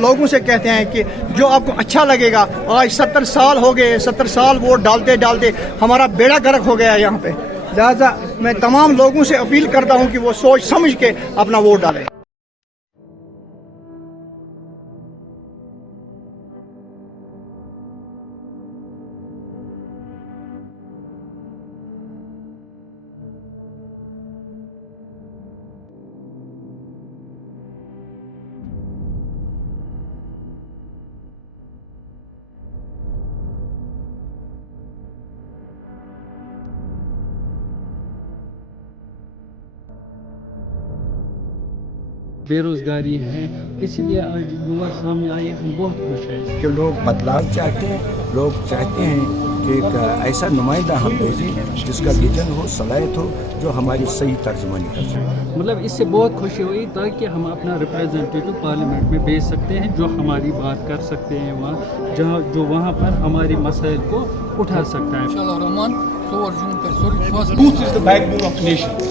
लोगों से कहते हैं कि जो आपको अच्छा लगेगा। आज 70 साल हो गए, 70 साल वोट डालते डालते हमारा बेड़ा गर्क हो गया है यहाँ पे। लिहाजा मैं तमाम लोगों से अपील करता हूँ कि वो सोच समझ के अपना वोट डालें। बेरोजगारी है, इसलिए आज युवा सामने आए, हम बहुत खुश हैं कि लोग बदलाव चाहते हैं। लोग चाहते हैं कि एक ऐसा नुमाइंदा हम भेजें जिसका विजन हो, सलाहियत हो, जो हमारी सही तर्जुमानी कर सके। मतलब इससे बहुत खुशी हुई ताकि हम अपना रिप्रेजेंटेटिव पार्लियामेंट में भेज सकते हैं, जो हमारी बात कर सकते हैं वहाँ, जहाँ जो वहाँ पर हमारी मसाइल को उठा सकता है। Youth is the backbone of nation.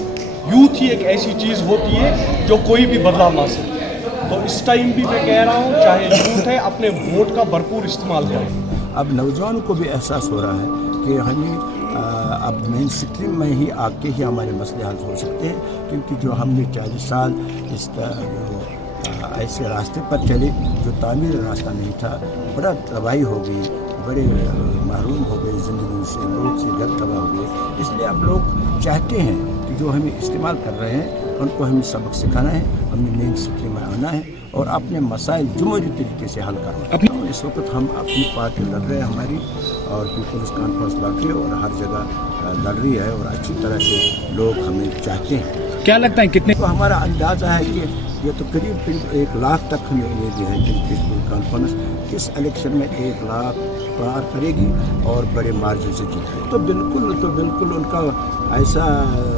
Youth ही एक ऐसी चीज़ होती है जो कोई भी बदलाव ला सकती है। तो इस टाइम भी मैं कह रहा हूँ, चाहे यूथ है, अपने वोट का भरपूर इस्तेमाल करें। अब नौजवानों को भी एहसास हो रहा है कि हमें अब मेन स्ट्रीम में ही आके ही हमारे मसले हल हो सकते हैं, क्योंकि जो हमने 40 साल इस ऐसे रास्ते पर चले जो तामीर रास्ता नहीं था, बड़ा तबाही हो गई, बड़े महरूम हो गए ज़िंदगी से, बहुत से घर तबाह हो गए। इसलिए अब लोग चाहते हैं कि जो हमें इस्तेमाल कर रहे हैं उनको हमें सबक सिखाना है, हमें मेन स्ट्रीम में आना है और अपने मसाइल जमहूरी तरीके से हल करना है। इस वक्त हम अपनी पार्टी लड़ रहे हैं हमारी, और पीपल्स कॉन्फ्रेंस लड़ रही है और हर जगह लड़ रही है, और अच्छी तरह से लोग हमें चाहते हैं। क्या लगता है कितने तो हमारा अंदाज़ा है कि ये तो करीब 1 लाख तक हमें उम्मीद है कि पीपल्स कॉन्फ्रेंस इस इलेक्शन में 1 लाख पार करेगी और बड़े मार्जिन से जीतेगी। तो बिल्कुल उनका ऐसा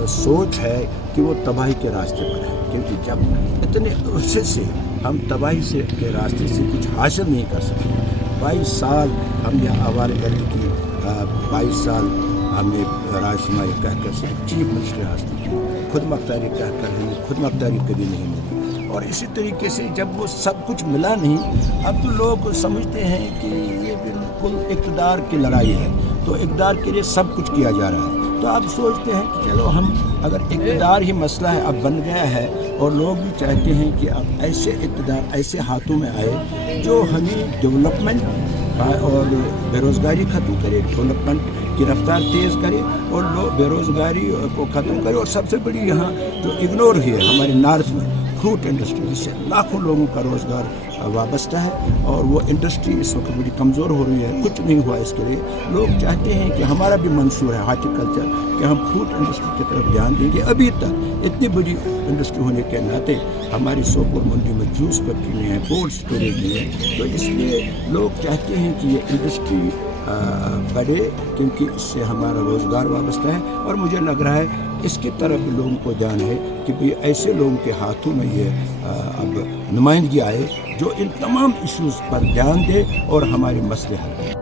सोच है कि वो तबाही के रास्ते पर है, क्योंकि जब इतने अरसे से हम तबाही से के रास्ते से कुछ हासिल नहीं कर सके। 22 साल हमने आवारगर्दी की, 22 साल हमने राजशुमारी कहकर सिर्फ चीफ मिनिस्टर हासिल की, खुद मुख्तारी कहकर हमें खुद मुख्तारी कभी नहीं मिली। और इसी तरीके से जब वो सब कुछ मिला नहीं, अब तो लोग समझते हैं कि ये बिल्कुल इक़्तिदार की लड़ाई है, तो इक़्तिदार के लिए सब कुछ किया जा रहा है। तो आप सोचते हैं कि चलो हम अगर इक़्तिदार ही मसला है, अब बन गया है, और लोग भी चाहते हैं कि अब ऐसे इक़्तिदार ऐसे हाथों में आए जो हमें डेवलपमेंट और बेरोज़गारी ख़त्म करे, डेवलपमेंट की रफ्तार तेज़ करे और लोग बेरोज़गारी को ख़त्म करे। और सबसे बड़ी यहाँ जो इग्नोर है हमारे नॉर्थ में फ्रूट इंडस्ट्री, जिससे लाखों लोगों का रोज़गार वाबस्ता है, और वो इंडस्ट्री इस वक्त बड़ी कमज़ोर हो रही है, कुछ नहीं हुआ इसके लिए। लोग चाहते हैं कि हमारा भी मंसूर है हार्टिकल्चर, कि हम फ्रूट इंडस्ट्री की तरफ ध्यान देंगे। अभी तक इतनी बड़ी इंडस्ट्री होने के नाते हमारी सोपोर मंडी में जूस फैक्ट्री नहीं है, कोल्ड स्टोरेज नहीं है, तो इसलिए लोग चाहते हैं कि ये इंडस्ट्री बढ़े, क्योंकि इससे हमारा रोज़गार वाबस्ता है। और मुझे लग रहा है इसकी तरफ भी लोगों को ध्यान है कि भाई ऐसे लोगों के हाथों में ये अब नुमाइंदगी आए जो इन तमाम इश्यूज़ पर ध्यान दे और हमारे मसले हल करें।